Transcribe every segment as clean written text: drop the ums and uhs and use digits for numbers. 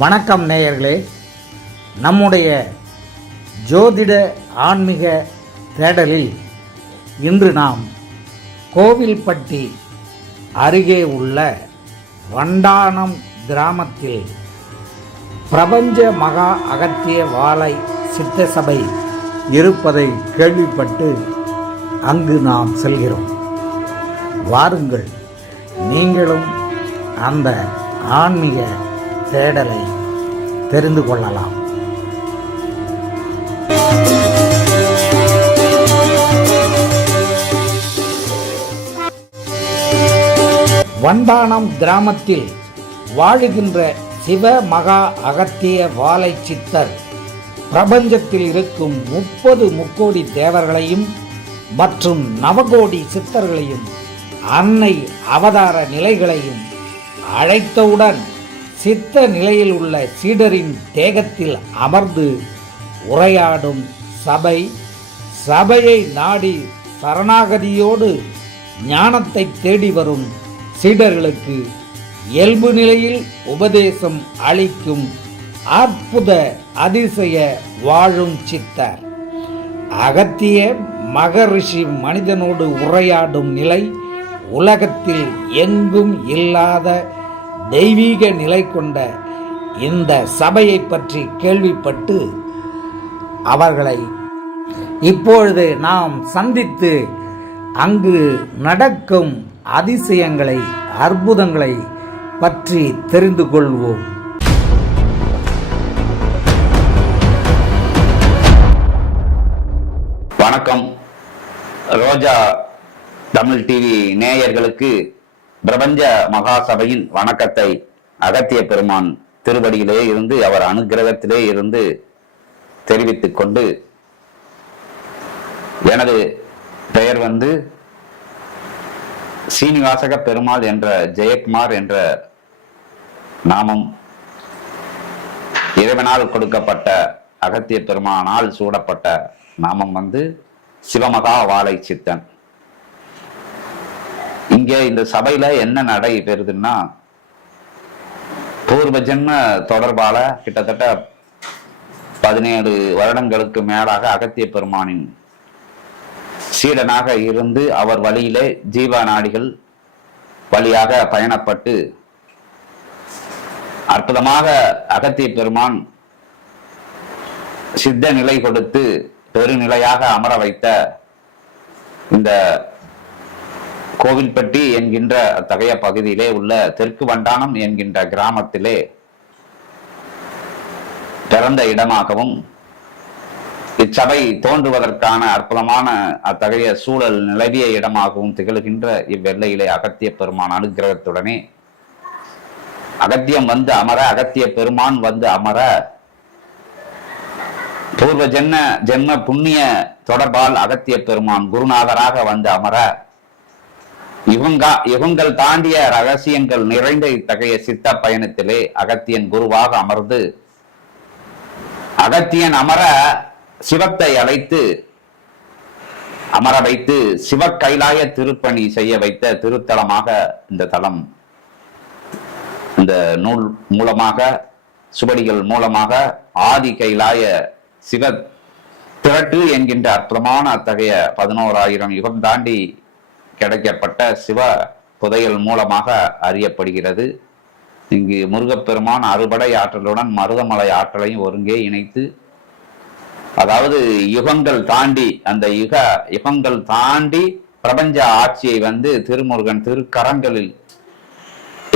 வணக்கம் நேயர்களே. நம்முடைய ஜோதிட ஆன்மீக தேடலில் இன்று நாம் கோவில்பட்டி அருகே உள்ள வண்டானம் கிராமத்தில் பிரபஞ்ச மகா அகத்திய வாழை சித்த சபை இருப்பதை கேள்விப்பட்டு அங்கு நாம் செல்கிறோம். வாருங்கள், நீங்களும் அந்த ஆன்மீக தேடலை தெரிந்து கொள்ளலாம். வண்டானம் கிராமத்தில் வாழுகின்ற சிவ மகா அகத்திய வாழை சித்தர் பிரபஞ்சத்தில் இருக்கும் 30 முக்கோடி தேவர்களையும் மற்றும் நவகோடி சித்தர்களையும் அன்னை அவதார நிலைகளையும் அழைத்தவுடன் சித்த நிலையில் உள்ள சீடரின் தேகத்தில் அமர்ந்து உரையாடும் சபையை நாடி சரணாகதியோடு ஞானத்தை தேடி வரும் சீடர்களுக்கு இயல்பு நிலையில் உபதேசம் அளிக்கும் அற்புத அதிசய வாழும் சித்தர். அகத்திய மகரிஷி மனிதனோடு உரையாடும் நிலை உலகத்தில் எங்கும் இல்லாத தெய்வீக நிலை கொண்ட இந்த சபையை பற்றி கேள்விப்பட்டு அவர்களை இப்பொழுது நாம் சந்தித்து அங்கு நடக்கும் அதிசயங்களை அற்புதங்களை பற்றி தெரிந்து கொள்வோம். வணக்கம். ரோஜா தமிழ் டிவி நேயர்களுக்கு பிரபஞ்ச மகாசபையின் வணக்கத்தை அகத்திய பெருமான் திருவடியிலே இருந்து அவர் அனுகிரகத்திலே இருந்து தெரிவித்துக் கொண்டு, எனது பெயர் சீனிவாசக பெருமாள் என்ற ஜெயக்குமார் என்ற நாமம். இறைவனால் கொடுக்கப்பட்ட அகத்திய பெருமானால் சூடப்பட்ட நாமம் சிவமகா வாழை சித்தன். இங்கே இந்த சபையில என்ன நடைபெறுதுன்னா, பூர்வ ஜென்ம தொடர்பால கிட்டத்தட்ட 17 வருடங்களுக்கு மேலாக அகத்திய பெருமானின் சீடனாக இருந்து அவர் வழியிலே ஜீவ நாடிகள் வழியாக பயணப்பட்டு அற்புதமாக அகத்திய பெருமான் சித்த நிலை கொடுத்து பெருநிலையாக அமர வைத்த இந்த கோவில்பட்டி என்கின்ற அத்தகைய பகுதியிலே உள்ள தெற்கு வண்டானம் என்கின்ற கிராமத்திலே பிறந்த இடமாகவும் இச்சபை தோன்றுவதற்கான அற்புதமான அத்தகைய சூழல் நிலவிய இடமாகவும் திகழ்கின்ற இவ்வெல்லையிலே அகத்திய பெருமான் அனுகிரகத்துடனே அகத்தியம் அமர, அகத்திய பெருமான் அமர, பூர்வ ஜென்ம புண்ணிய தொடர்பால் அகத்திய பெருமான் குருநாதராக அமர, யுகங்கள் தாண்டிய ரகசியங்கள் நிறைந்த இத்தகைய சித்த பயணத்திலே அகத்தியன் குருவாக அமர்ந்து அகத்தியன் அமர சிவத்தை அழைத்து அமர வைத்து சிவ கைலாய திருப்பணி செய்ய வைத்த திருத்தலமாக இந்த தலம், இந்த நூல் மூலமாக சுவடிகள் மூலமாக ஆதி கைலாய சிவ திரட்டு என்கின்ற அற்புதமான அத்தகைய 11,000 யுகம் தாண்டி கிடைக்கப்பட்ட சிவ புதையல் மூலமாக அறியப்படுகிறது. இங்கு முருகப்பெருமான் அறுபடை ஆற்றலுடன் மருதமலை ஆற்றலையும் ஒருங்கே இணைத்து, அதாவது யுகங்கள் தாண்டி அந்த யுகங்கள் தாண்டி பிரபஞ்ச ஆட்சியை திருமுருகன் திருக்கரங்களில்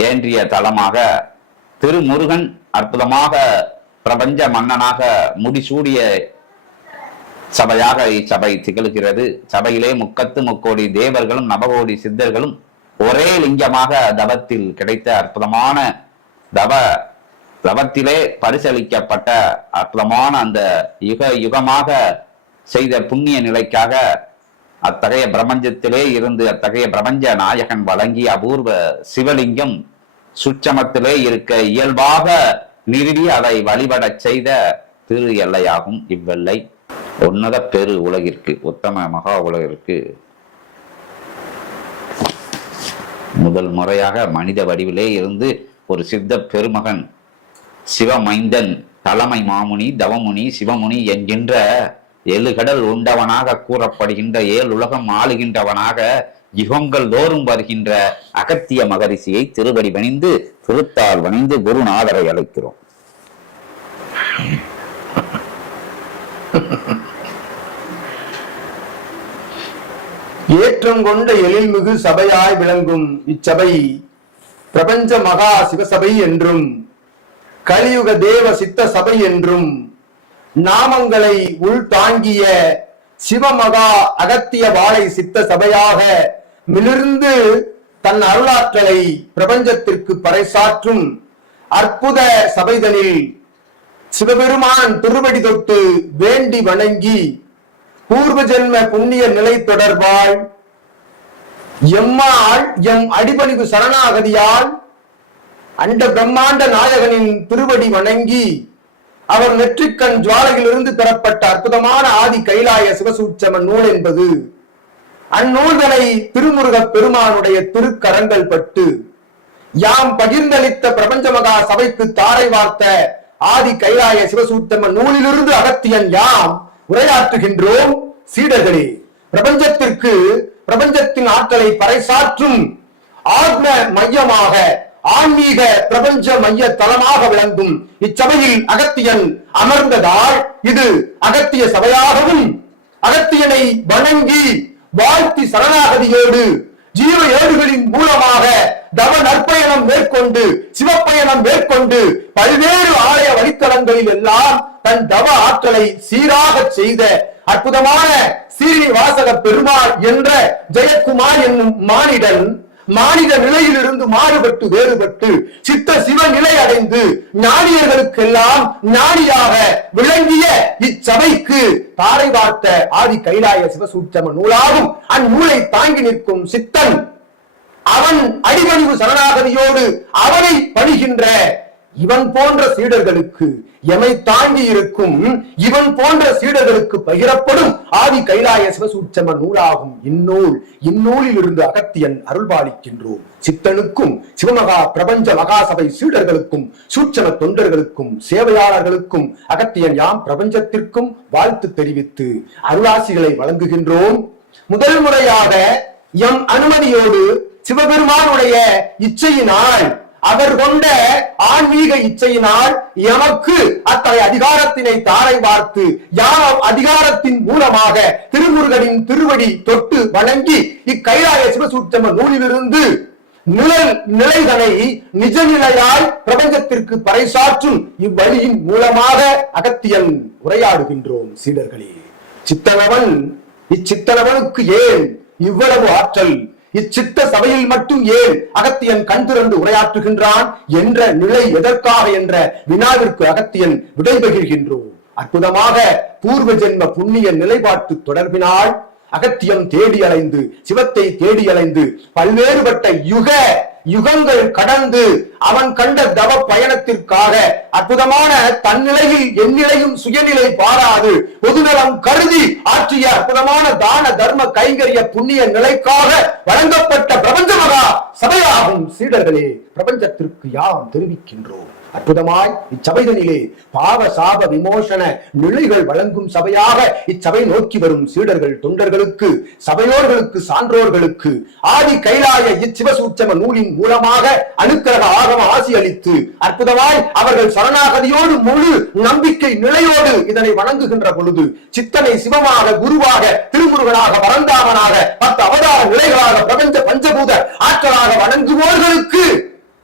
ஏந்திய தலமாக திருமுருகன் அற்புதமாக பிரபஞ்ச மன்னனாக முடிசூடிய சபையாக இச்சபை திகழ்கிறது. சபையிலே 30 முக்கோடி தேவர்களும் நவகோடி சித்தர்களும் ஒரே லிங்கமாக தவத்தில் கிடைத்த அற்புதமான தவத்திலே பரிசளிக்கப்பட்ட அற்புதமான அந்த யுகமாக செய்த புண்ணிய நிலைக்காக அத்தகைய பிரபஞ்சத்திலே இருந்து அத்தகைய பிரபஞ்ச நாயகன் வழங்கிய அபூர்வ சிவலிங்கம் சுட்சமத்திலே இருக்க இயல்பாக நிறுவி அதை வழிபட செய்த திரு எல்லையாகும் இவ்வெல்லை. உன்னத பெரு உலகிற்கு, உத்தம மகா உலகிற்கு முதல் முறையாக மனித வடிவிலே இருந்து ஒரு சித்த பெருமகன் சிவமைந்தன் தலைமை மாமுனி தவமுனி சிவமுனி என்கின்ற எழுகடல் உண்டவனாக கூறப்படுகின்ற உலகம் ஆளுகின்றவனாக யுகங்கள் தோறும் வருகின்ற அகத்திய மகரிஷியை திருவடி வணிந்து திருத்தால் வணிந்து குருநாதரை அழைக்கிறோம். ஏற்றம் கொண்ட எழில்மிகு சபையாய் விளங்கும் இச்சபை பிரபஞ்ச மகா சிவசபை என்றும் கலியுக தேவ சித்த சபை என்றும் நாமங்களை உள்தாங்கிய சிவமகா அகத்திய வாழை சித்த சபையாக மிளிர்ந்து தன் அருளாற்றலை பிரபஞ்சத்திற்கு பறைசாற்றும் அற்புத சபைதனில் சிவபெருமான் திருவடி தொட்டு வேண்டி வணங்கி பூர்வ ஜென்ம புண்ணிய நிலை தொடர்பால் எம்மாள் எம் அடிபணிவு சரணாகதியால் அண்ட பிரம்மாண்ட நாயகனின் திருவடி வணங்கி அவர் நெற்றிக்கண் ஜுவாலையிலிருந்து பெறப்பட்ட அற்புதமான ஆதி கைலாய சிவசூட்சம நூல் என்பது அந்நூல்களை திருமுருக பெருமானுடைய திருக்கரங்கள் பட்டு யாம் பகிர்ந்தளித்த பிரபஞ்ச மகா சபைக்கு தாரை வார்த்த ஆதி கைலாய சிவசூட்சம நூலிலிருந்து அகத்தியன் யாம் உரையாற்றுகின்றோம். சீடர்களே, பிரபஞ்சத்திற்கு பிரபஞ்சத்தின் ஆற்றலை பறைசாற்றும் ஆத்ம மையமாக ஆன்மீக பிரபஞ்ச மைய தலமாக விளங்கும் இச்சபையில் அகத்தியன் அமர்ந்ததால் இது அகத்திய சபையாகவும் அகத்தியனை வணங்கி வாழ்த்தி சரணாகதியோடு ஜீவ ஏடுகளின் மூலமாக தவ நற்பயணம் மேற்கொண்டு சிவப்பயணம் மேற்கொண்டு பல்வேறு ஆலய வழித்தலங்களில் எல்லாம் தன் தவ ஆற்றலை சீராக செய்த அற்புதமான சீனிவாசக பெருமாள் என்ற ஜெயக்குமார் என்னும் மானிடன் மானிட நிலையிலிருந்து மாறுபட்டு வேறுபட்டு சித்த சிவ நிலை அடைந்து ஞானியர்களுக்கெல்லாம் ஞானியாக விளங்கிய இச்சபைக்கு தாரை வார்த்த ஆதி கைலாய சிவசூட்சம நூலாகும் அந்நூலை தாங்கி நிற்கும் சித்தன் அவன் அடிபணிவு சரணாகதியோடு அவனை பணிகின்ற இவன் போன்ற சீடர்களுக்கு எமை தாங்கி இருக்கும் இவன் போன்ற சீடர்களுக்கு பகிரப்படும் ஆதி கைலாய சிவசூட்சம நூலாகும் இந்நூலில் இருந்து அகத்தியன் அருள்பாலிக்கின்றோம். சித்தனுக்கும் சிவமகா பிரபஞ்ச மகாசபை சீடர்களுக்கும் சூட்சம தொண்டர்களுக்கும் சேவையாளர்களுக்கும் அகத்தியன் யாம் பிரபஞ்சத்திற்கும் வாழ்த்து தெரிவித்து அருளாசிகளை வழங்குகின்றோம். முதல் முறையாக எம் அனுமதியோடு சிவபெருமானுடைய இச்சையினால் அவர் கொண்ட ஆன்மீக இச்சையினால் எமக்கு அத்தகைய அதிகாரத்தினை தாரை வார்த்து யாம் அதிகாரத்தின் மூலமாக திருமுருகனின் திருவடி தொட்டு வணங்கி இக்கைலாய சிவசூட்சம நூலிலிருந்து நிலைகளை நிஜ நிலையாய் பிரபஞ்சத்திற்கு பறைசாற்றும் இவ்வழியின் மூலமாக அகத்தியன் உரையாடுகின்றோம். சீடர்களே, இச்சித்தனவனுக்கு ஏன் இவ்வளவு ஆற்றல், இச்சித்த சபையில் மட்டும் ஏன் அகத்தியன் கண் திறந்து உரையாற்றுகின்றான் என்ற நிலை எதற்காக என்ற வினாவிற்கு அகத்தியன் விடைபெறுகின்றோம். அற்புதமாக பூர்வ ஜென்ம புண்ணிய நிலைப்பாட்டு தொடர்பினால் அகத்தியம் தேடி அலைந்து சிவத்தை தேடி அலைந்து பல்வேறுபட்ட யுகங்கள் கடந்து அவன் கண்ட தவ பயணத்திற்காக அற்புதமான தன்னிலையில் எந்நிலையும் சுயநிலை பாராது பொதுநலம் கருதி ஆற்றிய அற்புதமான தான தர்ம கைங்கரிய புண்ணிய நிலைக்காக வழங்கப்பட்ட பிரபஞ்ச மகா சபையாகும். சீடர்களே, பிரபஞ்சத்திற்கு யாம் தெரிவிக்கின்றோம். அற்புதமாய் இச்சபைதனிலே பாவ சாப விமோசன நிலைகள் வழங்கும் சபையாக இச்சபை நோக்கி வரும் சீடர்கள் தொண்டர்களுக்கு சபையோர்களுக்கு சான்றோர்களுக்கு ஆதி கைலாய இச்சிவசூட்சம நூலின் மூலமாக அனுக்கிரக ஆகம ஆசி அளித்து அற்புதமாய் அவர்கள் சரணாகதியோடு முழு நம்பிக்கை நிலையோடு இதனை வணங்குகின்ற பொழுது சித்தனை சிவமாக குருவாக திருமுருகனாக பரந்தாமனாக 10 அவதார நிலைகளாக பிரபஞ்ச பஞ்சபூத ஆற்றலாக வணங்குவோர்களுக்கு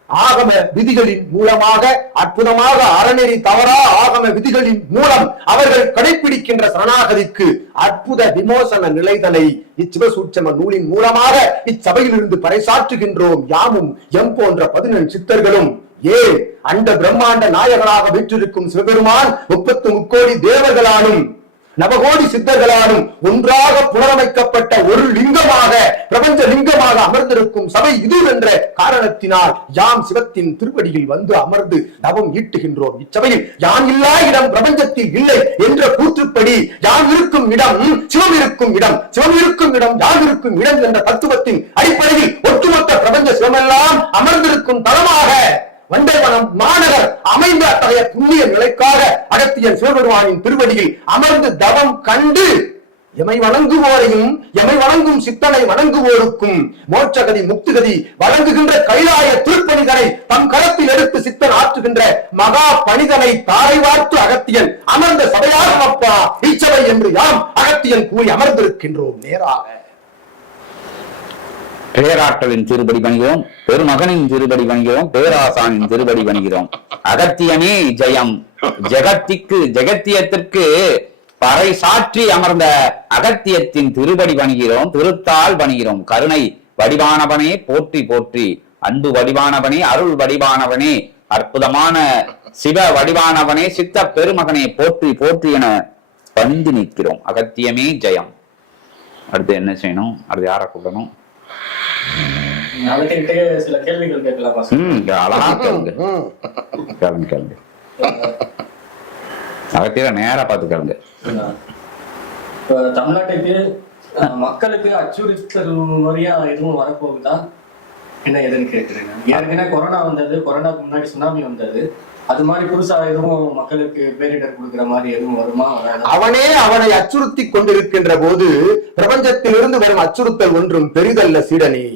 ஆகம விதிகளின் மூலமாக அற்புதமாக அறநெறி தவறா ஆகம விதிகளின் மூலம் அவர்கள் கடைபிடிக்கின்ற சரணாகதிக்கு அற்புத விமோசன நிலைதனை இச்சிவசூட்சம நூலின் மூலமாக இச்சபையிலிருந்து பறைசாற்றுகின்றோம். யாமும் எம் போன்ற 14 சித்தர்களும் அண்ட பிரம்மாண்ட நாயகனாக வீற்றிருக்கும் சிவபெருமான் 30 முக்கோடி தேவர்களாலும் நவகோடி சித்தர்களாலும் ஒன்றாக புனரமைக்கப்பட்ட ஒரு லிங்கமாக பிரபஞ்ச லிங்கமாக அமர்ந்திருக்கும் சபை இது என்ற காரணத்தினால் யாம் சிவத்தின் திருவடியில் வந்து அமர்ந்து தவம் ஈட்டுகின்றோம். இச்சபையில் யான் இல்லா இடம் பிரபஞ்சத்தில் இல்லை என்ற கூற்றுப்படி யான் இருக்கும் இடம் சிவம் இருக்கும் இடம், சிவம் இருக்கும் இடம் யான் இருக்கும் இடம் என்ற தத்துவத்தின் அடிப்படையில் ஒட்டுமொத்த பிரபஞ்ச சிவமெல்லாம் அமர்ந்திருக்கும் தலமாக வண்டைவனம் மாநகர் அமைந்த அத்தகைய புண்ணிய நிலைக்காக அகத்தியன் சிவபெருமானின் திருவடியில் அமர்ந்து தவம் கண்டு எமை வணங்குவோரையும் எமை வணங்கும் சித்தனை வணங்குவோருக்கும் மோட்சகதி முக்திகதி வழங்குகின்ற கைலாய திருப்பணிகளை தம் கரத்தில் எடுத்து சித்தன் ஆற்றுகின்ற மகா பணிதனை தாரை வார்த்து அகத்தியன் அமர்ந்த சபையாக அப்பா இச்சபை என்று யாம் அகத்தியன் கூறி அமர்ந்திருக்கின்றோம். நேராக பேராற்றலின் திருப்படி பணிகிறோம், பெருமகனின் திருப்படி பணிகிறோம், பேராசானின் திருப்படி பணிகிறோம். அகத்தியனே ஜெயம். ஜெகத்தியத்திற்கு பறை சாற்றி அமர்ந்த அகத்தியத்தின் திருப்படி பணிகிறோம், திருத்தால் பணிகிறோம். கருணை வடிவானவனே போற்றி போற்றி, அன்பு வடிவானவனே, அருள் வடிவானவனே, அற்புதமான சிவ வடிவானவனே, சித்த பெருமகனே போற்றி போற்றி என பணிந்து நிற்கிறோம். அகத்தியமே ஜெயம். அடுத்து என்ன செய்யணும்? அடுத்து யாரை கூட்டணும்? சில கேள்விகள் கேட்கலாமா? அழகா கேளுங்க, கேளுங்க கேளுங்க. அகத்தியரை நேரா பார்த்து கேளுங்க. தமிழ்நாட்டுக்கு மக்களுக்கு அச்சுறுத்தல் முறையா எதுவும் வரப்போகுதா என்ன எதுன்னு கேட்கிறேன். ஏற்கனவே கொரோனா வந்தது, கொரோனாக்கு முன்னாடி சுனாமி வந்தது, அது மாதிரி புதுசா எதுவும் மக்களுக்கு பேரிடர் கொடுக்கிற மாதிரி எதுவும் வருமா? அவனே அவனை அச்சுறுத்தி கொண்டிருக்கின்ற போது பிரபஞ்சத்திலிருந்து வரும் அச்சுறுத்தல் ஒன்றும் பெரிதல்ல சீடனே.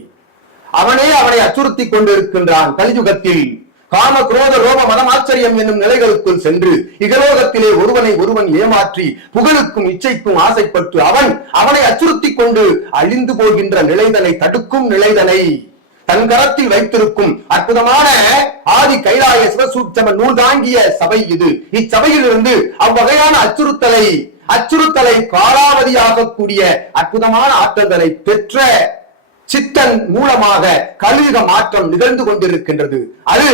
அவனே அவனை அச்சுறுத்தி கொண்டிருக்கின்றான். கலியுகத்தில் காம குரோத ரோம மதம் ஆச்சரியம் என்னும் நிலைகளுக்குள் சென்று இகலோகத்திலே ஒருவனை ஒருவன் ஏமாற்றி புகழுக்கும் இச்சைக்கும் ஆசைப்பட்டு அவனை அச்சுறுத்தி கொண்டு அழிந்து போகின்ற நிலைதனை தடுக்கும் நிலைதனை தன் கரத்தில் வைத்திருக்கும் அற்புதமான ஆதி கைலாய சிவசூட்சம நூல் தாங்கிய சபை இது. இச்சபையிலிருந்து அவ்வகையான அச்சுறுத்தலை காலாவதியாக கூடிய அற்புதமான ஆற்றல்களை பெற்ற சித்தன் மூலமாக கலியுக மாற்றம் நிகழ்ந்து கொண்டிருக்கின்றது. அது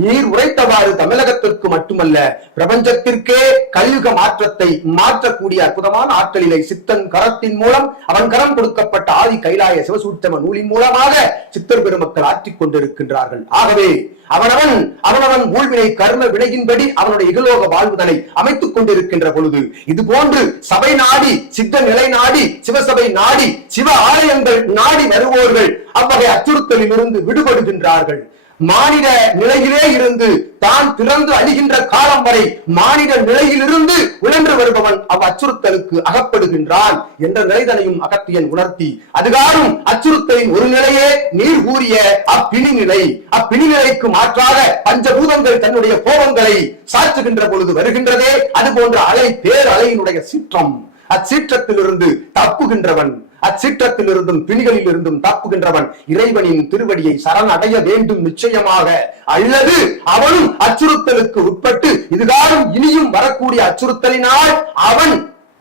நீர் உரைத்தவாறு தமிழகத்திற்கு மட்டுமல்ல, பிரபஞ்சத்திற்கே கலியுக மாற்றத்தை மாற்றக்கூடிய அற்புதமான ஆற்றலினை சித்தன் கரத்தின் மூலம் அவன் கரம் கொடுக்கப்பட்ட ஆதி கைலாய சிவசூட்சம நூலின் மூலமாக சித்தர் பெருமக்கள் ஆற்றிக் கொண்டிருக்கின்றார்கள். ஆகவே அவனவன் ஊழ்வினை கர்ம வினையின்படி அவனுடைய இகலோக வாழ்வுதனை அமைத்துக் கொண்டிருக்கின்ற பொழுது இது போன்று சபை நாடி, சித்த நிலை நாடி, சிவசபை நாடி, சிவ ஆலயங்கள் நாடி வருவோர்கள் அவ்வகை அச்சுறுத்தலில் இருந்து விடுபடுகின்றார்கள். மானிட நிலையிலே இருந்து தான் பிறந்து அழிகின்ற காலம் வரை மானிட நிலையிலிருந்து உழன்று வருபவன் அச்சுறுத்தலுக்கு அகப்படுகின்றான் என்ற நிலைதனையும் அகத்தியன் உணர்த்தி, அதுகாரும் அச்சுறுத்தலின் ஒரு நிலையே நீர் கூறிய அப்பிணி நிலை. அப்பிணி நிலைக்கு மாற்றாக பஞ்சபூதங்கள் தன்னுடைய கோபங்களை சாற்றுகின்ற பொழுது வருகின்றதே அது போன்ற அலை, பேர் அலையினுடைய சீற்றம். அச்சீற்றத்திலிருந்து தப்புகின்றவன், அச்சீற்றத்திலிருந்தும் பிணிகளில் இருந்தும் தப்புகின்றவன் இறைவனின் திருவடியை சரணடைய வேண்டும் நிச்சயமாக. அல்லது அவனும் அச்சுறுத்தலுக்கு உட்பட்டு இதுகாரும் இனியும் வரக்கூடிய அச்சுறுத்தலினால் அவன்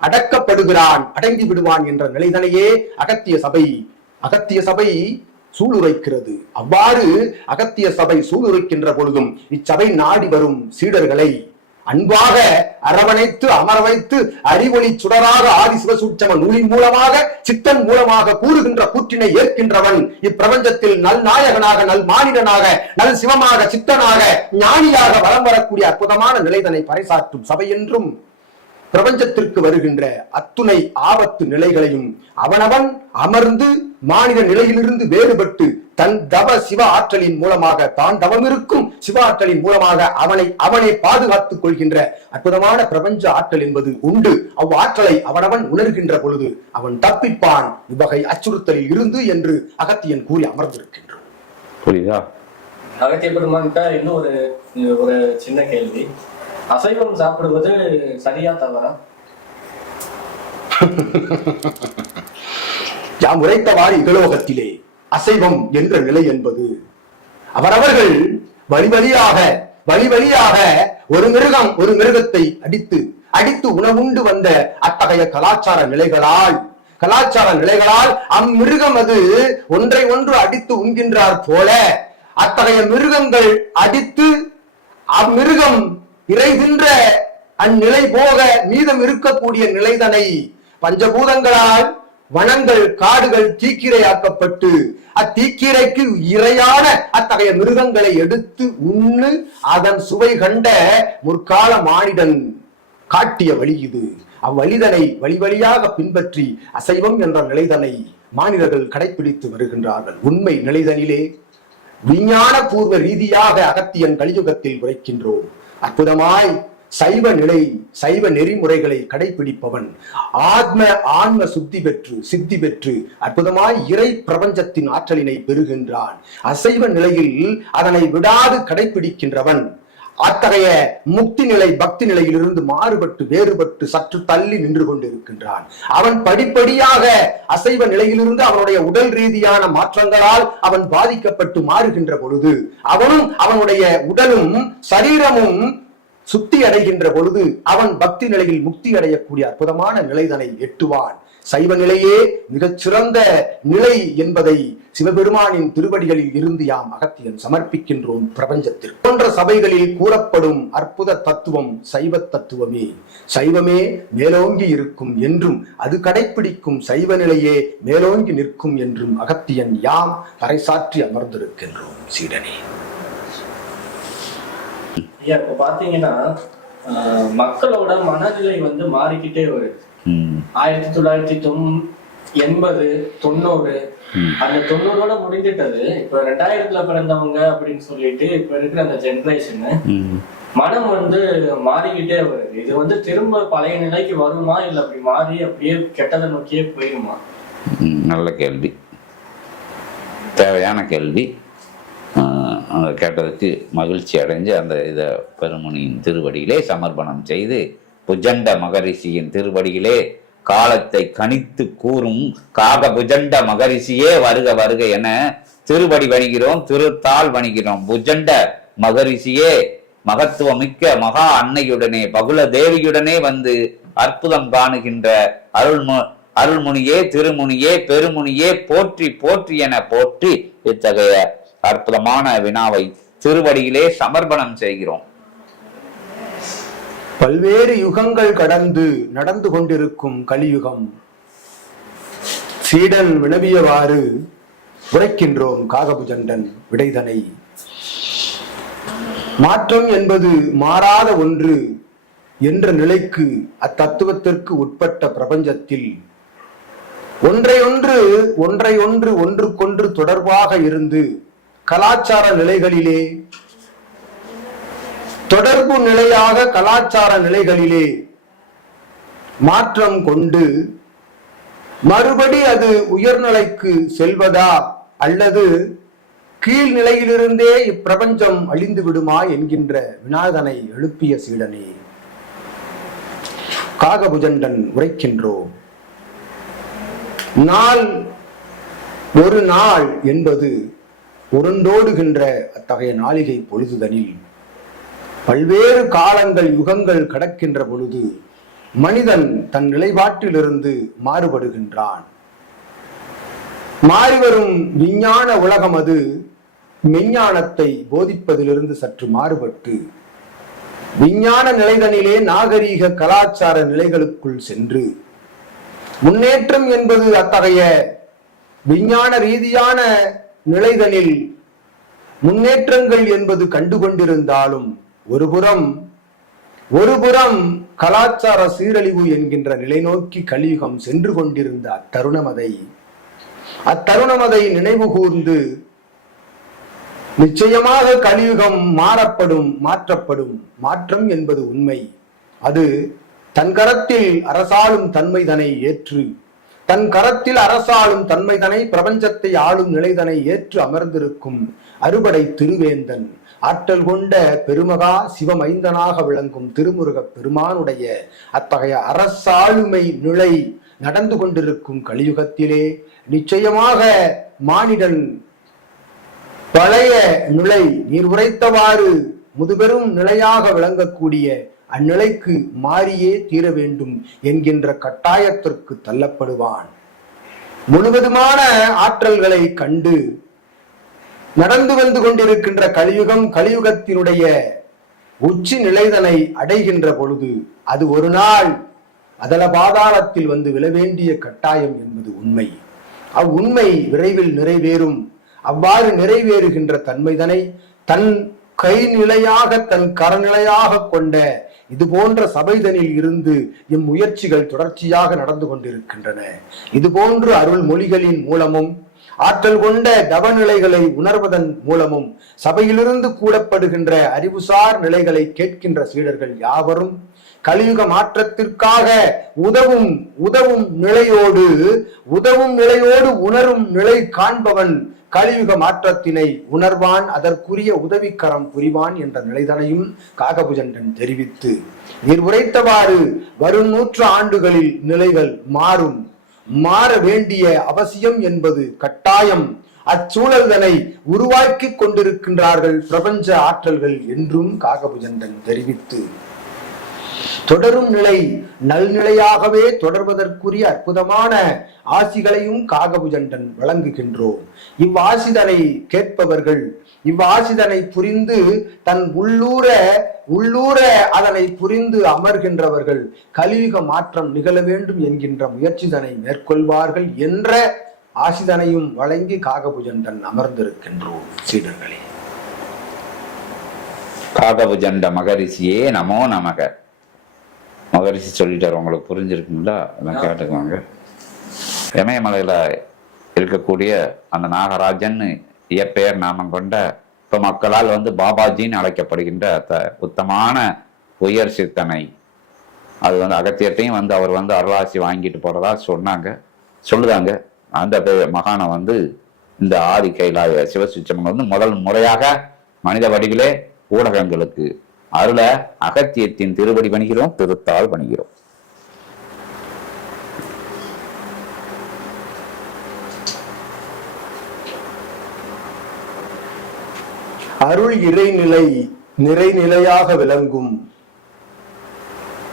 அடக்கப்படுகிறான், அடங்கி விடுவான் என்ற நிலைதனையே அகத்திய சபை சூளுரைக்கிறது. அவ்வாறு அகத்திய சபை சூளுரைக்கின்ற பொழுதும் இச்சபை நாடி வரும் சீடர்களை அன்பாக அரவணைத்து அமர வைத்து அறிவொளி சுடராக ஆதி சிவசூட்சம நூலின் மூலமாக சித்தன் மூலமாக கூறுகின்ற கூற்றினை ஏற்கின்றவன் இப்பிரபஞ்சத்தில் நல் நாயகனாக, நல் மானிடனாக, நல் சிவமாக, சித்தனாக, ஞானியாக வலம் வரக்கூடிய அற்புதமான நிலைதனை பறைசாற்றும் சபை என்றும் பிரபஞ்சத்திற்கு வருகின்ற அத்துணை ஆபத்து நிலைகளையும் அவனவன் அமர்ந்து மாநில நிலையிலிருந்து வேறுபட்டு தன் தவ சிவ ஆற்றலின் மூலமாக, தான் தவம் இருக்கும் சிவ ஆற்றலின் மூலமாக அவனை பாதுகாத்துக் கொள்கின்ற அற்புதமான பிரபஞ்ச ஆற்றல் என்பது உண்டு. அவ்வாற்றலை அவனவன் உணர்கின்ற பொழுது அவன் தப்பிப்பான் இவ்வகை அச்சுறுத்தலில் இருந்து என்று அகத்தியன் கூறி அமர்ந்திருக்கின்றான். புரியுதா? அகத்திய பெருமான்கிட்ட இன்னும் ஒரு சின்ன கேள்வி. அசைவம் சாப்பிடுவது சரியா தவறா? யாம் உரைத்தவாறு இகலோகத்திலே அசைவம் என்ற நிலை என்பது அவரவர்கள் வழி வழியாக ஒரு மிருகத்தை அடித்து உணவுண்டு வந்த அத்தகைய கலாச்சார நிலைகளால் அம்மிருகம் அது ஒன்றை ஒன்று அடித்து உண்கின்றார் போல அத்தகைய மிருகங்கள் அடித்து அம்மிருகம் இறைகின்ற அந்நிலை போக மீதம் இருக்கக்கூடிய நிலைதனை பஞ்சபூதங்களால் வனங்கள், காடுகள் தீக்கிரையாக்கப்பட்டு அத்தீக்கிரைக்கு இரையான அத்தகைய மிருகங்களை எடுத்து உண்ணு அதன் சுவை கண்ட முற்கால மானிடன் காட்டிய வழி இது. அவ்வழிதனை வழியாக பின்பற்றி அசைவம் என்ற நிலைதனை மானிடர்கள் கடைபிடித்து வருகின்றார்கள். உண்மை நிலைதனிலே விஞ்ஞான பூர்வ ரீதியாக அகத்தியன் கலியுகத்தில் உரைக்கின்றோம். அற்புதமாய் சைவ நிலை, சைவ நெறிமுறைகளை கடைபிடிப்பவன் ஆன்ம சித்தி பெற்று அற்புதமாய் இறை பிரபஞ்சத்தின் ஆற்றலினை பெறுகின்றான். அசைவ நிலையில் அதனை விடாது கடைபிடிக்கின்றவன் அத்தகைய முக்தி நிலை, பக்தி நிலையிலிருந்து மாறுபட்டு வேறுபட்டு சற்று தள்ளி நின்று கொண்டிருக்கின்றான். அவன் படிப்படியாக அசைவ நிலையிலிருந்து அவனுடைய உடல் ரீதியான மாற்றங்களால் அவன் பாதிக்கப்பட்டு மாறுகின்ற பொழுது அவனும் அவனுடைய உடலும் சரீரமும் சுத்தி அடைகின்ற பொழுது அவன் பக்தி நிலையில் முக்தி அடையக்கூடிய அற்புதமான நிலைதனை எட்டுவான். சைவ நிலையே மிகச் சிறந்த நிலை என்பதை சிவபெருமானின் திருவடிகளில் இருந்து யாம் அகத்தியன் சமர்ப்பிக்கின்றோம் பிரபஞ்சத்திற்கு. போன்ற சபைகளில் கூறப்படும் அற்புத தத்துவம் சைவ தத்துவமே. சைவமே மேலோங்கி இருக்கும் என்றும் அது கடைப்பிடிக்கும் சைவ நிலையே மேலோங்கி நிற்கும் என்றும் அகத்தியன் யாம் பறைசாற்றி அமர்ந்திருக்கின்றோம். சீடனே, இப்ப பாத்தீங்கன்னா மக்களோட மனநிலை மாறிக்கிட்டே வருது. 1980, 90 அந்த 90ஓட முடிஞ்சிட்டது. இப்ப 2000ல பிறந்தவங்க அப்படின்னு சொல்லிட்டு இப்ப இருக்கிற அந்த ஜெனரேஷன் மனம் மாறிக்கிட்டே வருது. இது திரும்ப பழைய நிலைக்கு வருமா, இல்ல அப்படி மாறி அப்படியே கெட்டதை நோக்கியே போயிருமா? நல்ல கேள்வி, தேவையான கேள்வி. கேட்டதுக்கு மகிழ்ச்சி அடைஞ்சு அந்த இதை பெருமுனியின் திருவடியிலே சமர்ப்பணம் செய்து புஜண்ட மகரிஷியின் திருவடியிலே காலத்தை கணித்து கூறும் புஜண்ட மகரிஷியே வருக வருக என திருவடி வணிகிறோம், திருத்தாள் வணிகிறோம். புஜண்ட மகரிஷியே மகத்துவமிக்க மகா அன்னையுடனே பகுல தேவியுடனே அற்புதம் காணுகின்ற அருள்முனியே, திருமுனியே, பெருமுனியே போற்றி போற்றி என போற்றி இத்தகைய அற்புதமான வினாவை திருவடியிலே சமர்ப்பணம் செய்கிறோம். பல்வேறு யுகங்கள் கடந்து நடந்து கொண்டிருக்கும் கலியுகம். சீடன் வினவியவாறு உரைக்கின்றோம் காகபுஜண்டன் விடைதனை. மாற்றம் என்பது மாறாத ஒன்று என்ற நிலைக்கு அத்தத்துவத்திற்கு உட்பட்ட பிரபஞ்சத்தில் ஒன்றுக்கொன்று தொடர்பாக இருந்து கலாச்சார நிலைகளிலே தொடர்பு நிலையாக கலாச்சார நிலைகளிலே மாற்றம் கொண்டு மறுபடி அது உயர்நிலைக்கு செல்வதா அல்லது கீழ்நிலையிலிருந்தே இப்பிரபஞ்சம் அழிந்து விடுமா என்கின்ற வினாதனை எழுப்பிய சீடனே, காகபுஜண்டன் உரைக்கின்றோம். ஒரு நாள் என்பது உருண்டோடுகின்ற அத்தகைய நாளிகை பொழுதுதனில் பல்வேறு காலங்கள் யுகங்கள் கடக்கின்ற பொழுது மனிதன் தன் நிலைப்பாட்டிலிருந்து மாறுபடுகின்றான். மாறிவரும் விஞ்ஞான உலகம் அது மெஞ்ஞானத்தை போதிப்பதிலிருந்து சற்று மாறுபட்டு விஞ்ஞான நிலைதனிலே நாகரீக கலாச்சார நிலைகளுக்குள் சென்று முன்னேற்றம் என்பது அத்தகைய விஞ்ஞான ரீதியான நிலைதனில் முன்னேற்றங்கள் என்பது கண்டுகொண்டிருந்தாலும் ஒருபுறம் கலாச்சார சீரழிவு என்கின்ற நிலை நோக்கி கலியுகம் சென்று கொண்டிருந்த அத்தருணமதை நினைவு கூர்ந்து நிச்சயமாக கலியுகம் மாற்றப்படும். மாற்றம் என்பது உண்மை. அது தன் கரத்தில் அரசாளும் தன்மைதனை ஏற்று தன் கரத்தில் அரசாளும் தன்மைதனை பிரபஞ்சத்தை ஆளும் நிலைதனை ஏற்று அமர்ந்திருக்கும் அறுபடை திருவேந்தன் ஆற்றல் கொண்ட பெருமகா சிவமைந்தனாக விளங்கும் திருமுருகப் பெருமானுடைய அத்தகைய அரசாளுமை நிலை நடந்து கொண்டிருக்கும் கலியுகத்திலே நிச்சயமாக மானிடன் பழைய நிலை நீர் உரைத்தவாறு முதுபெரும் நிலையாக விளங்கக்கூடிய அந்நிலைக்கு மாறியே தீர வேண்டும் என்கின்ற கட்டாயத்திற்கு தள்ளப்படுவான். முழுவதுமான ஆற்றல்களை கண்டு நடந்து வந்து கொண்டிருக்கின்ற கலியுகத்தினுடைய உச்சி நிலைதனை அடைகின்ற பொழுது அது ஒரு நாள் அதல பாதாளத்தில் விழ வேண்டிய கட்டாயம் என்பது உண்மை. அவ்வுண்மை விரைவில் நிறைவேறும். அவ்வாறு நிறைவேறுகின்ற தன்மைதனை தன் கைநிலையாக தன் கரநிலையாக கொண்ட இது போன்ற சபைதனில் இருந்து இம்முயற்சிகள் தொடர்ச்சியாக நடந்து கொண்டிருக்கின்றன. இது போன்று அருள் மொழிகளின் மூலமும் ஆற்றல் கொண்ட தவநிலைகளை உணர்வதன் மூலமும் சபையிலிருந்து கூடப்படுகின்ற அறிவுசார் நிலைகளை கேட்கின்ற சீடர்கள் யாவரும் கலியுக மாற்றத்திற்காக உதவும் நிலையோடு உணரும் நிலை காண்பவன் கலியுக மாற்றத்தினை உணர்வான், அதற்குரிய உதவிக்கரம் புரிவான் என்ற நிலைதனையும் காகபுஜண்டன் தெரிவித்து, நீர் உரைத்தவாறு வரும் 100 ஆண்டுகளில் நிலைகள் மாற வேண்டிய அவசியம் என்பது கட்டாயம். அச்சூழல்தனை உருவாக்கி கொண்டிருக்கின்றார்கள் பிரபஞ்ச ஆற்றல்கள் என்றும் காகபுஜண்டன் தெரிவித்து, தொடரும் நிலை நல்நிலையாகவே தொடர்வதற்குரிய அற்புதமான ஆசிகளையும் காகபுஜண்டன் வழங்குகின்றோம். இவ்வாசிதனை கேட்பவர்கள், இவ்வாசிதனை புரிந்து தன் உள்ளூர அதனை புரிந்து அமர்கின்றவர்கள் கலியுக மாற்றம் நிகழ வேண்டும் என்கின்ற முயற்சிதனை மேற்கொள்வார்கள் என்ற ஆசிதனையும் வழங்கி காகபுஜண்டன் அமர்ந்திருக்கின்றோம். சீடர்களே, காகபுஜண்ட மகரிஷியே நமோ நமக. மகரிஷி சொல்லிட்டார், உங்களுக்கு புரிஞ்சிருக்குங்களா? அதெல்லாம் கேட்டுக்குவாங்க. இமயமலையில இருக்கக்கூடிய அந்த நாகராஜன் இயற்பெயர் நாமம் கொண்ட இப்ப மக்களால் பாபாஜின்னு அழைக்கப்படுகின்ற உத்தமான உயர் சித்தனை, அது அகத்தியத்தையும் அவர் அருளாசி வாங்கிட்டு போறதா சொல்லுதாங்க. அந்த மகானை இந்த ஆதி கைலாய சிவசுச்சமன் முதல் முறையாக மனித வடிவிலே ஊடகங்களுக்கு அருள அகத்தியத்தின் திருவடி பணிகிறோம், திருத்தால் பணிகிறோம். அருள் இறைநிலை நிறைநிலையாக விளங்கும்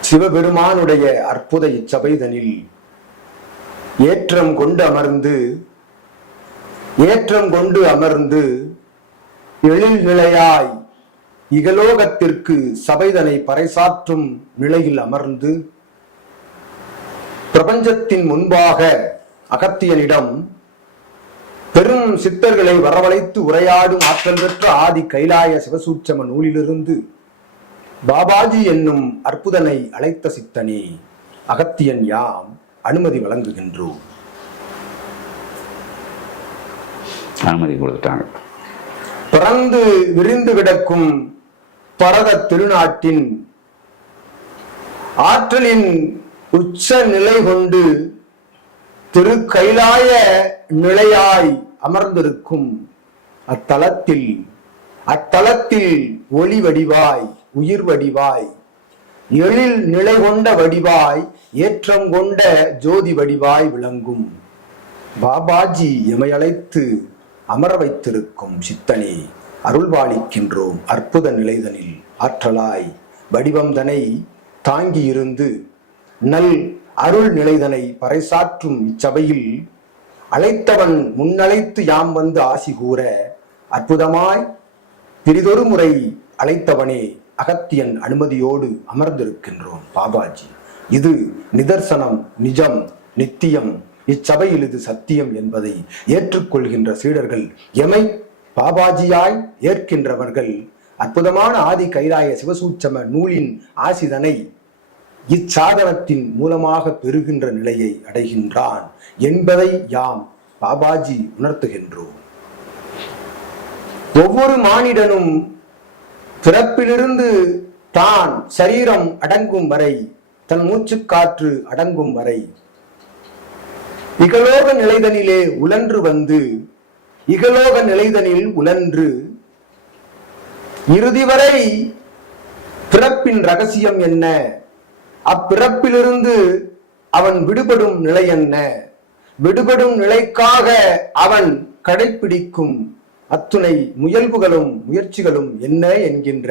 சிவபெருமானுடைய அற்புத இச்சபைதனில் ஏற்றம் கொண்டு அமர்ந்து எழில் நிலையாய் இகலோகத்திற்கு சபைதனை பறைசாற்றும் நிலையில் அமர்ந்து பிரபஞ்சத்தின் முன்பாக அகத்தியனிடம் பெரும் சித்தர்களை வரவழைத்து உரையாடும் ஆற்றல் பெற்ற ஆதி கைலாய சிவசூட்சம நூலிலிருந்து பாபாஜி என்னும் அற்புதனை அழைத்த சித்தனே, அகத்தியன் யாம் அனுமதி வழங்குகின்றோம். அனுமதி கொடுத்துட்டாங்க. பிறந்து விரிந்து கிடக்கும் பரத திருநாட்டின் ஆற்றலின் உச்ச நிலை கொண்டு திரு கைலாய நிலையாய் அமர்ந்திருக்கும் அத்தலத்தில் ஒளி வடிவாய், உயிர் வடிவாய், எழில் நிலை கொண்ட வடிவாய், ஏற்றம் கொண்ட ஜோதி வடிவாய் விளங்கும் பாபாஜி எமையழைத்து அமர வைத்திருக்கும் சித்தனே, அருள்பாலிக்கின்றோம். அற்புத நிலைதனில் ஆற்றலாய் வடிவம்தனை தாங்கியிருந்து நல் அருள் நிலைதனை பறைசாற்றும் இச்சபையில் அழைத்தவன் முன்னழைத்து யாம் ஆசி கூற அற்புதமாய் பிரிதொரு முறை அழைத்தவனே அகத்தியன் அனுமதியோடு அமர்ந்திருக்கின்றோம். பாபாஜி, இது நிதர்சனம், நிஜம், நித்தியம், இச்சபையில் இது சத்தியம் என்பதை ஏற்றுக்கொள்கின்ற சீடர்கள், எமை பாபாஜியாய் ஏற்கின்றவர்கள் அற்புதமான ஆதி கைலாய சிவசூட்சம நூலின் ஆசிதனை இச்சாதனத்தின் மூலமாக பெறுகின்ற நிலையை அடைகின்றான் என்பதை யாம் பாபாஜி உணர்த்துகின்றோம். ஒவ்வொரு மானிடனும் பிறப்பிலிருந்து தான் சரீரம் அடங்கும் வரை, தன் மூச்சு காற்று அடங்கும் வரை இகலோக நிலைதனிலே இகலோக நிலைதனில் உழன்று இறுதி வரை பிறப்பின் ரகசியம் என்ன, அப்பிறப்பிலிருந்து அவன் விடுபடும் நிலை என்ன, விடுபடும் நிலைக்காக அவன் கடைப்பிடிக்கும் அத்துணை முயல்வுகளும் முயற்சிகளும் என்ன என்கின்ற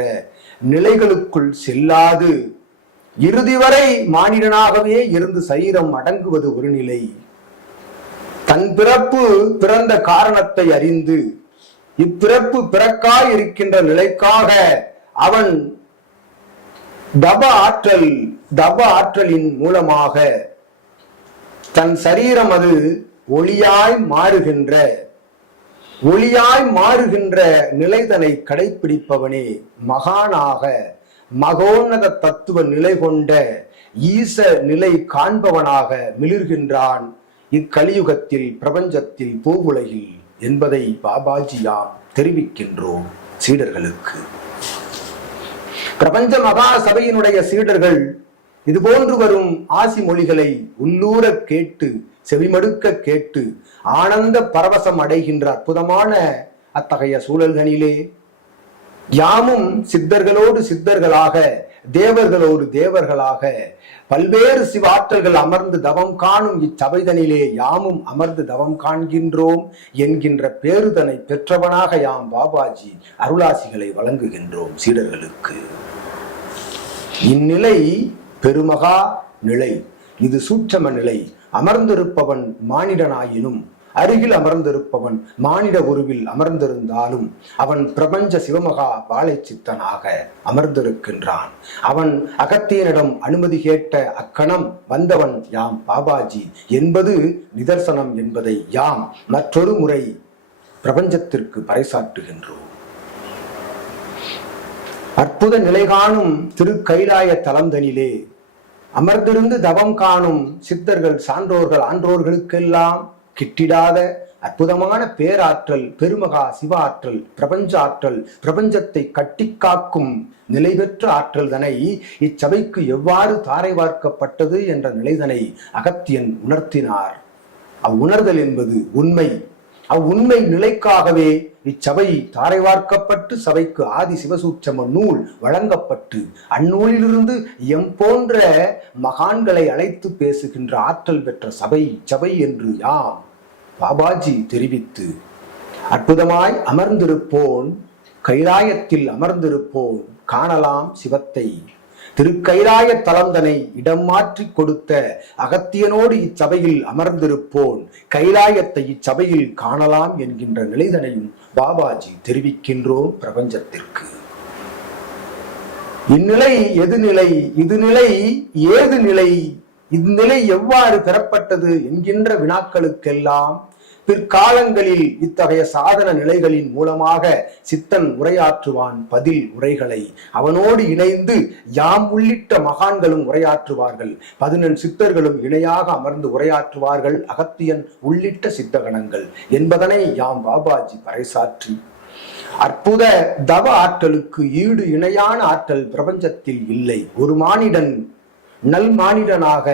நிலைகளுக்குள் செல்லாது இறுதி வரை மானிடனாகவே இருந்து சரீரம் அடங்குவது ஒரு நிலை. தன் பிறந்த காரணத்தை அறிந்து இப்பிறப்பு பிறக்காய் இருக்கின்ற நிலைக்காக அவன் தவ ஆற்றலின் மூலமாக தன் சரீரம் அது ஒளியாய் மாறுகின்ற நிலைதனை கடைப்பிடிப்பவனே மகானாக மகோன்னத தத்துவ நிலை கொண்ட ஈச நிலை காண்பவனாக மிளிர்கின்றான். இக்கலியுகத்தில் பிரபஞ்சத்தில் பூவுலகில் என்பதை பாபாஜியாம் தெரிவிக்கின்றோம் சீடர்களுக்கு. பிரபஞ்ச மகா சபையினுடைய சீடர்கள் இதுபோன்று வரும் ஆசி மொழிகளை உள்ளூர கேட்டு செவிமடுக்க கேட்டு ஆனந்த பரவசம் அடைகின்ற அற்புதமான அத்தகைய சூழல்களிலே யாமும் சித்தர்களோடு சித்தர்களாக தேவர்களோடு தேவர்களாக பல்வேறு சிவாற்றல்கள் அமர்ந்து தவம் காணும் இச்சபைதனிலே யாமும் அமர்ந்து தவம் காண்கின்றோம் என்கின்ற பேருதனை பெற்றவனாக யாம் பாபாஜி அருளாசிகளை வழங்குகின்றோம் சீடர்களுக்கு. இந்நிலை பெருமகா நிலை, இது சூட்சம நிலை. அமர்ந்திருப்பவன் மானிடனாயினும் அருகில் அமர்ந்திருப்பவன் மானிட உருவில் அமர்ந்திருந்தாலும் அவன் பிரபஞ்ச சிவமகா வாழை சித்தனாக அமர்ந்திருக்கின்றான். அவன் அகத்தியனிடம் அனுமதி கேட்ட அக்கணம் வந்தவன் யாம் பாபாஜி என்பது நிதர்சனம் என்பதை யாம் மற்றொரு முறை பிரபஞ்சத்திற்கு பறைசாற்றுகின்றோம். அற்புத நிலை காணும் திருக்கைலாய தலந்தனிலே அமர்ந்திருந்து தவம் காணும் சித்தர்கள் சான்றோர்கள் ஆன்றோர்களுக்கெல்லாம் கிட்டிடாத அற்புதமான பேராற்றல், பெருமகா சிவ ஆற்றல், பிரபஞ்ச ஆற்றல், பிரபஞ்சத்தை கட்டி காக்கும் நிலை பெற்ற ஆற்றல் தனை இச்சபைக்கு எவ்வாறு தாரை வார்க்கப்பட்டது என்ற நிலைதனை அகத்தியன் உணர்த்தினார். அவ்வுணர்தல் என்பது உண்மை. அவ்வுண்மை நிலைக்காகவே இச்சபை தாரை வார்க்கப்பட்டு சபைக்கு ஆதி சிவசூட்சம நூல் வழங்கப்பட்டு அந்நூலிலிருந்து எம் போன்ற மகான்களை அழைத்து பேசுகின்ற ஆற்றல் பெற்ற சபை என்று யாம் பாபாஜி தெரிவித்து அற்புதமாய் அமர்ந்திருப்போன் கைலாயத்தில் அமர்ந்திருப்போன் காணலாம் சிவத்தை. திருக்கைலாய தலந்தனை இடம் மாற்றி கொடுத்த அகத்தியனோடு இச்சபையில் அமர்ந்திருப்போன் கைலாயத்தை இச்சபையில் காணலாம் என்கின்ற நிலைதனையும் பாபாஜி தெரிவிக்கின்றோம் பிரபஞ்சத்திற்கு. இந்நிலை எது நிலை, இது நிலை ஏது நிலை, இந்நிலை எவ்வாறு பெறப்பட்டது என்கின்ற வினாக்களுக்கெல்லாம் பிற்காலங்களில் இத்தகைய சாதன நிலைகளின் மூலமாக சித்தன் உரையாற்றுவான் பதில் உரைகளை. அவனோடு இணைந்து யாம் உள்ளிட்ட மகான்களும் உரையாற்றுவார்கள். 14 சித்தர்களும் இணையாக அமர்ந்து உரையாற்றுவார்கள், அகத்தியன் உள்ளிட்ட சித்தகணங்கள் என்பதனை யாம் பாபாஜி பறைசாற்றி அற்புத தவ ஆற்றலுக்கு ஈடு இணையான ஆற்றல் பிரபஞ்சத்தில் இல்லை. ஒரு மானிடன் நல் மானிடனாக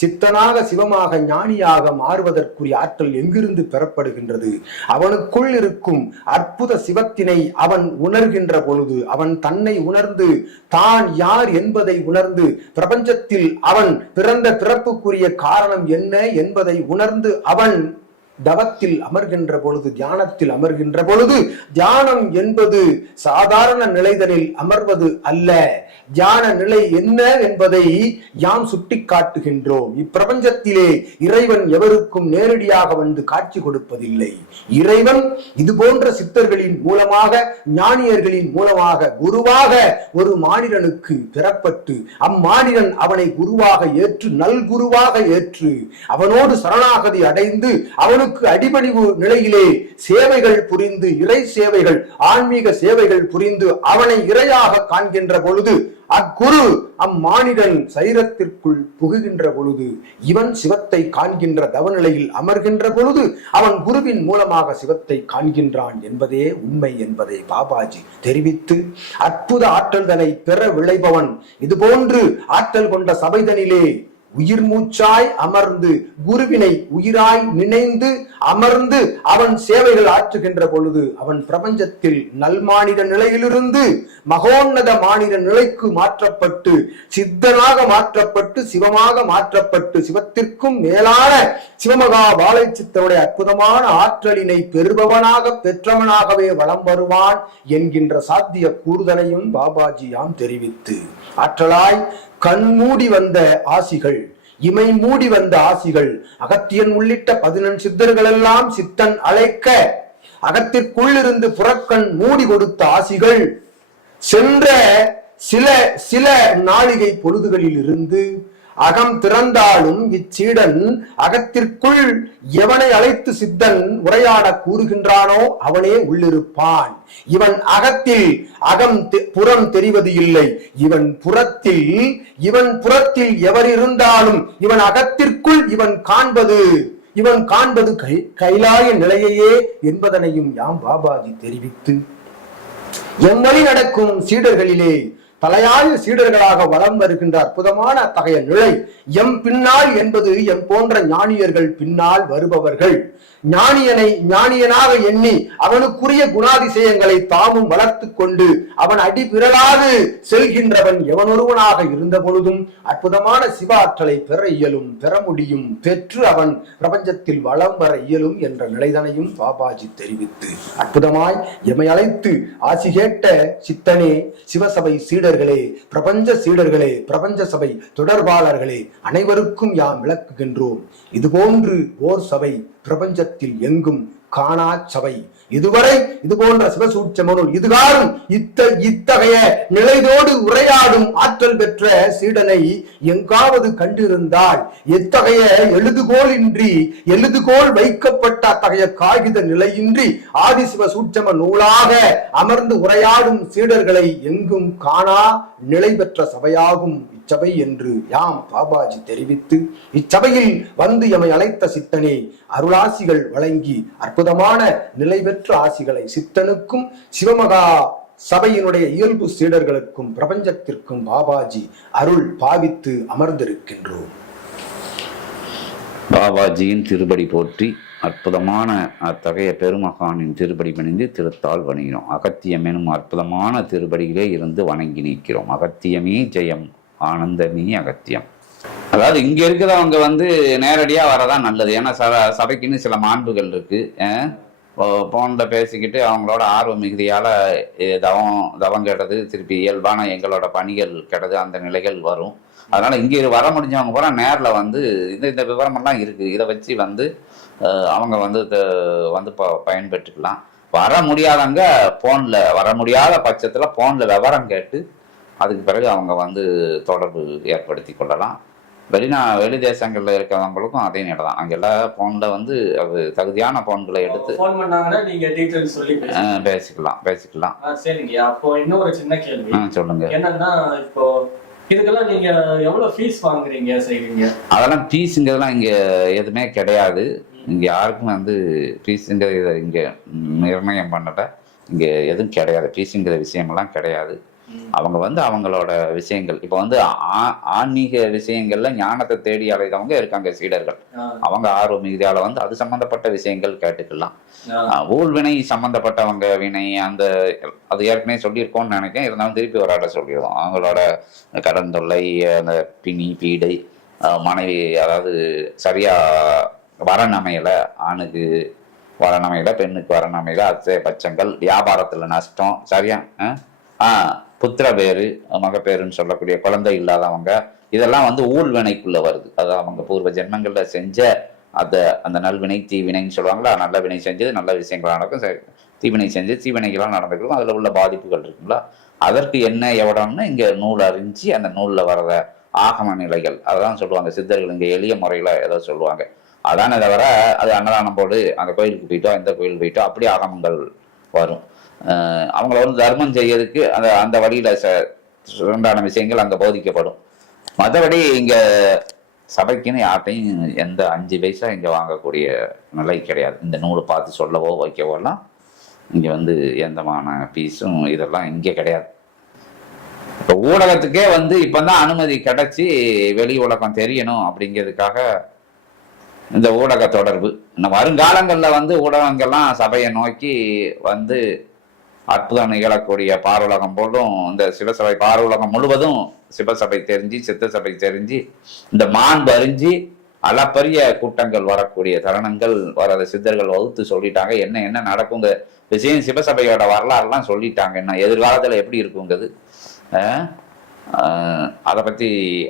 சித்தனாக சிவமாக ஞானியாக மாறுவதற்குரிய ஆற்றல் எங்கிருந்து பெறப்படுகின்றது? அவனுக்குள் இருக்கும் அற்புத சிவத்தினை அவன் உணர்கின்ற பொழுது, அவன் தன்னை உணர்ந்து தான் யார் என்பதை உணர்ந்து பிரபஞ்சத்தில் அவன் பிறந்த பிறப்புக்குரிய காரணம் என்ன என்பதை உணர்ந்து அவன் தவத்தில் அமர்கின்ற பொழுது, தியானத்தில் அமர்கின்ற பொழுது, தியானம் என்பது சாதாரண நிலைதனில் அமர்வது அல்ல. தியான நிலை என்ன என்பதை யாம் சுட்டி காட்டுகின்றோம். இப்பிரபஞ்சத்திலே இறைவன் எவருக்கும் நேரடியாக வந்து காட்சி கொடுப்பதில்லை. இறைவன் இது போன்ற சித்தர்களின் மூலமாக, ஞானியர்களின் மூலமாக குருவாக ஒரு மானிடனுக்கு பெறப்பட்டு அம்மானிடன் அவனை குருவாக ஏற்று நல்குருவாக ஏற்று அவனோடு சரணாகதி அடைந்து அவனுக்கு அடிபணிவு நிலையிலே சேவைகள் புரிந்து, இறை சேவைகள், ஆன்மீக சேவைகள் புரிந்து அவனை இறையாக காண்கின்ற பொழுது அக்குரு அம்மானிடன் சரீரத்திற்குள் புகுகின்ற பொழுது இவன் சிவத்தை காண்கின்ற தவநிலையில் அமர்கின்ற பொழுது அவன் குருவின் மூலமாக சிவத்தை காண்கின்றான் என்பதே உண்மை என்பதை பாபாஜி தெரிவித்து அற்புத ஆற்றல்தனை பெற விளைபவன் இதுபோன்று ஆற்றல் கொண்ட சபைதனிலே உயிர் மூச்சாய் அமர்ந்து குருவினை உயிராய் நினைந்து அமர்ந்து அவன் சேவைகள் ஆற்றுகின்ற பொழுது அவன் பிரபஞ்சத்தில் நல்மானிட நிலையிலிருந்து மகோன்னத மானிட நிலைக்கு மாற்றப்பட்டு சித்தனாக மாற்றப்பட்டு சிவமாக மாற்றப்பட்டு சிவத்திற்கும் மேலான சிவமகா வாழை சித்தனுடைய அற்புதமான ஆற்றலினை பெறுபவனாக பெற்றவனாகவே வலம் வருவான் என்கின்ற சாத்திய கூறுதலையும் பாபாஜியாம் தெரிவித்து ஆற்றலாய் கண் மூடி வந்த ஆசிகள், இமை மூடி வந்த ஆசிகள், அகத்தியன் உள்ளிட்ட 14 சித்தர்கள் எல்லாம் சித்தன் அழைக்க அகத்திற்குள் இருந்து புறக்கண் மூடி கொடுத்த ஆசிகள் சென்ற சில நாளிகை பொழுதுகளில் இருந்து அகம் திறந்தாலும் இச்சீடன் அகத்திற்குள் எவனை அழைத்து சித்தன் உரையாட கூறுகின்றானோ அவனே உள்ளிருப்பான். இவன் அகத்தில் அகம் புறம் தெரிவது இல்லை. இவன் புறத்தில் எவர் இருந்தாலும் இவன் அகத்திற்குள் இவன் காண்பது இவன் காண்பது கைலாய நிலையையே என்பதனையும் யாம் பாபாஜி தெரிவித்து எம்மொழி நடக்கும் சீடர்களிலே தலையாய சீடர்களாக வலம் வருகின்ற அற்புதமான அத்தகைய நிலை எம் பின்னால் என்பது எம் போன்ற ஞானியர்கள் பின்னால் வருபவர்கள். ஞானியனை ஞானியனாக எண்ணி அவனுக்குரிய குணாதிசயங்களை தாமும் வளர்த்து கொண்டு அவன் அடிபிறலாது செல்கின்றவன் எவனொருவனாக இருந்த பொழுதும் அற்புதமான சிவாற்றலை பெற இயலும், பெற முடியும், பெற்று அவன் பிரபஞ்சத்தில் வளம் வர இயலும் என்ற நிலைதனையும் பாபாஜி தெரிவித்து அற்புதமாய் எமை அழைத்து ஆசி கேட்ட சித்தனே, சிவசபை சீடர்களே, பிரபஞ்ச சீடர்களே, பிரபஞ்ச சபை தொடர்பாளர்களே அனைவருக்கும் யாம் விளக்குகின்றோம். இதுபோன்று ஓர் சபை பிரபஞ்சத்தில் எங்கும் காணா சபை. இதுவரை இது போன்ற சிவசூட்சமனுள் இதுகாரும் இத்தகைய நிலைதோடு உரையாடும் ஆற்றல் பெற்ற சீடனை எங்காவது கண்டிருந்தால் எத்தகைய எழுதுகோல் வைக்கப்பட்ட அத்தகைய காகித நிலையின்றி ஆதிசிவ சூட்சம நூலாக அமர்ந்து உரையாடும் சீடர்களை எங்கும் காணா நிலை பெற்ற சபையாகும் இச்சபை என்று யாம் பாபாஜி தெரிவித்து இச்சபையில் வந்து எமை அழைத்த சித்தனே அருளாசிகள் வழங்கி அற்புதமான நிலை பெற்ற ஆசிகளை சித்தனுக்கும் சிவமகா சபையினுடைய இயல்பு சீடர்களுக்கும் பிரபஞ்சத்திற்கும் பாபாஜி அருள் பாவித்து அமர்ந்திருக்கின்றோம். பாபாஜியின் திருப்படி போற்றி, அற்புதமான அத்தகைய பெருமகானின் திருப்படி பணிந்து திருத்தால் வணங்கினோம். அகத்தியம் எனும் அற்புதமான திருப்படியிலே இருந்து வணங்கி நிற்கிறோம். அகத்தியமே ஜெயம், ஆனந்தமே அகத்தியம். அதாவது இங்க இருக்கிறவங்க வந்து நேரடியா வரதான் நல்லது. ஏன்னா சபைக்குன்னு சில மாண்புகள் இருக்கு. போன்ல பேசிக்கிட்டு அவங்களோட ஆர்வ மிகுதியால தவம் கெட்டது, திருப்பி இயல்பான எங்களோட பணிகள் கெட்டது, அந்த நிலைகள் வரும். அதனால இங்கே வர முடிஞ்சவங்க பூரா நேரில் வந்து இந்த விவரமெல்லாம் இருக்கு. இதை வச்சு வந்து அவங்க வந்து பயன்பெற்றுக்கலாம். வர முடியாதவங்க போன்ல, வர முடியாத பட்சத்துல போன்ல விவரம் கேட்டு அதுக்கு பிறகு அவங்க வந்து தொடர்பு ஏற்படுத்தி கொள்ளலாம். வெளி தேசங்கள்ல இருக்கிறவங்களுக்கும் அதே நேரம் தான். அங்க எல்லா போன்ல வந்து அது தகுதியான போன்களை எடுத்து பேசிக்கலாம். சரிங்க. அப்போ இன்னொரு சின்ன கேள்வி சொல்லுங்க. என்னன்னா, இப்போ இதுக்கெல்லாம் நீங்க எவ்வளவு ஃபீஸ் வாங்குறீங்க, செய்றீங்க? அதெல்லாம் ஃபீஸுங்கிறதுலாம் இங்க எதுவுமே கிடையாது. இங்க யாருக்கும் வந்து ஃபீஸுங்கிறது இங்க நிர்ணயம் பண்ணல. இங்க எதுவும் கிடையாது. ஃபீஸுங்கிற விஷயமெல்லாம் கிடையாது. அவங்க வந்து அவங்களோட விஷயங்கள், இப்ப வந்து ஆன்மீக விஷயங்கள்ல ஞானத்தை தேடி அலைதவங்க இருக்காங்க சீடர்கள். அவங்க ஆர்வ மிகுதியால வந்து அது சம்பந்தப்பட்ட விஷயங்கள் கேட்டுக்கலாம். ஊழ்வினை சம்பந்தப்பட்டவங்க வினை அது ஏற்கனவே சொல்லியிருக்கோம்னு நினைக்கிறேன். இருந்தாலும் திருப்பி ஒரு ஆட சொல்லிடுவோம். அவங்களோட கடன் தொல்லை, அந்த பிணி பீடை, மனைவி அதாவது சரியா வரன் அமையல, ஆணுக்கு வரன் அமையல, பெண்ணுக்கு வரன் அமையல, அச்சய பட்சங்கள், வியாபாரத்துல நஷ்டம், சரியா புத்திர பேரு மகப்பேருன்னு சொல்லக்கூடிய குழந்தை இல்லாதவங்க, இதெல்லாம் வந்து ஊழ்வினைக்குள்ள வருது. அது அவங்க பூர்வ ஜென்மங்கள்ல செஞ்ச அந்த நல்வினை தீவினைன்னு சொல்லுவாங்களா, நல்ல வினை செஞ்சது நல்ல விஷயங்களா நடக்கும், தீவினை செஞ்சு தீவினைகளாக நடந்துக்கும், அதுல உள்ள பாதிப்புகள் இருக்குங்களா, அதற்கு என்ன எவ்வளோன்னு இங்க நூல் அறிஞ்சு அந்த நூல்ல வர்ற ஆகம நிலைகள் அதான் சொல்லுவாங்க சித்தர்கள். இங்க எளிய முறையில ஏதோ சொல்லுவாங்க. அதானே தவிர அது அன்னதானம் போடு அந்த கோயிலுக்கு போயிட்டோ இந்த கோயிலுக்கு போயிட்டோ அப்படி ஆகமங்கள் வரும். அவங்கள வந்து தர்மம் செய்யறதுக்கு அந்த வழியில உண்டான விஷயங்கள் அங்க போதிக்கப்படும். மற்றபடி இங்க சபைக்குன்னு யார்ட்டையும் எந்த 5 பைசா இங்க வாங்கக்கூடிய நிலை கிடையாது. இந்த நூலை பார்த்து சொல்லவோ வைக்கவோ எல்லாம் இங்க வந்து எந்தமான பீஸும் இதெல்லாம் இங்க கிடையாது. இப்போ ஊடகத்துக்கே வந்து இப்பதான் அனுமதி கிடைச்சி வெளி உலகம் தெரியணும் அப்படிங்கிறதுக்காக இந்த ஊடக தொடர்பு. இன்னும் வருங்காலங்களில் வந்து ஊடகங்கள்லாம் சபையை நோக்கி வந்து அற்புதம் நிகழக்கூடிய பாருலகம் போலும் இந்த சிவசபை பாருலகம் முழுவதும் சிவசபை தெரிஞ்சு சித்த சபை தெரிஞ்சு இந்த மாண்பு அறிஞ்சு அளப்பரிய கூட்டங்கள் வரக்கூடிய தருணங்கள் வர சித்தர்கள் வகுத்து சொல்லிட்டாங்க. என்ன நடக்குங்க விஷயம் சிவசபையோட வரலாறுலாம் சொல்லிட்டாங்க. என்ன எதிர்காலத்துல எப்படி இருக்குங்கிறது அதை பத்தி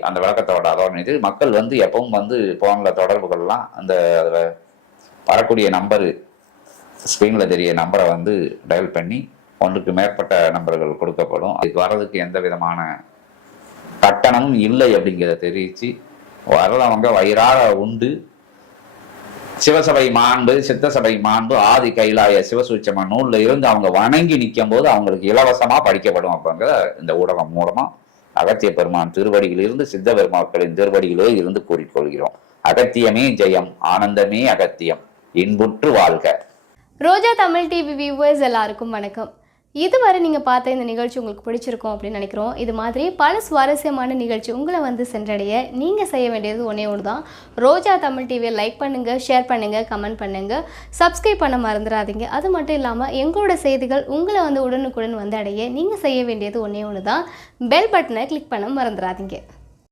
அந்த விளக்கத்தோட அதோட மக்கள் வந்து எப்பவும் வந்து போன்ல தொடர்பு கொள்ளலாம். அந்த வரக்கூடிய நம்பரு ஸ்கிரீன்ல தெரிய நம்பரை வந்து டயல் பண்ணி 1க்கு மேற்பட்ட நம்பர்கள் கொடுக்கப்படும். அதுக்கு வர்றதுக்கு எந்த விதமான கட்டணமும் இல்லை அப்படிங்கிறத தெரிவிச்சு வரவங்க வயிறார உண்டு சிவசபை மாண்பு சித்த சபை மாண்பு ஆதி கைலாய சிவசூட்சம நூல்ல இருந்து அவங்க வணங்கி நிற்கும் போது அவங்களுக்கு இலவசமா படிக்கப்படும் அப்படிங்கிற இந்த ஊடகம் மூலமா அகத்திய பெருமான் திருவடியில் இருந்து சித்த பெருமாக்களின் திருவடியிலே இருந்து கூறிக்கொள்கிறோம். அகத்தியமே ஜெயம், ஆனந்தமே அகத்தியம், இன்புற்று வாழ்க. ரோஜா தமிழ் டிவி வியூவர்ஸ் எல்லாருக்கும் வணக்கம். இதுவரை நீங்கள் பார்த்த இந்த நிகழ்ச்சி உங்களுக்கு பிடிச்சிருக்கும் அப்படின்னு நினைக்கிறோம். இது மாதிரி பல சுவாரஸ்யமான நிகழ்ச்சி உங்களை வந்து சென்றடைய நீங்கள் செய்ய வேண்டியது ஒன்றே ஒன்று தான். ரோஜா தமிழ் டிவியை லைக் பண்ணுங்கள், ஷேர் பண்ணுங்கள், கமெண்ட் பண்ணுங்கள், சப்ஸ்கிரைப் பண்ண மறந்துடாதீங்க. அது மட்டும் இல்லாமல் எங்களோட செய்திகள் உங்களை வந்து உடனுக்குடன் வந்து அடைய நீங்கள் செய்ய வேண்டியது ஒன்றே ஒன்று தான். பெல் பட்டனை கிளிக் பண்ண மறந்துடாதீங்க.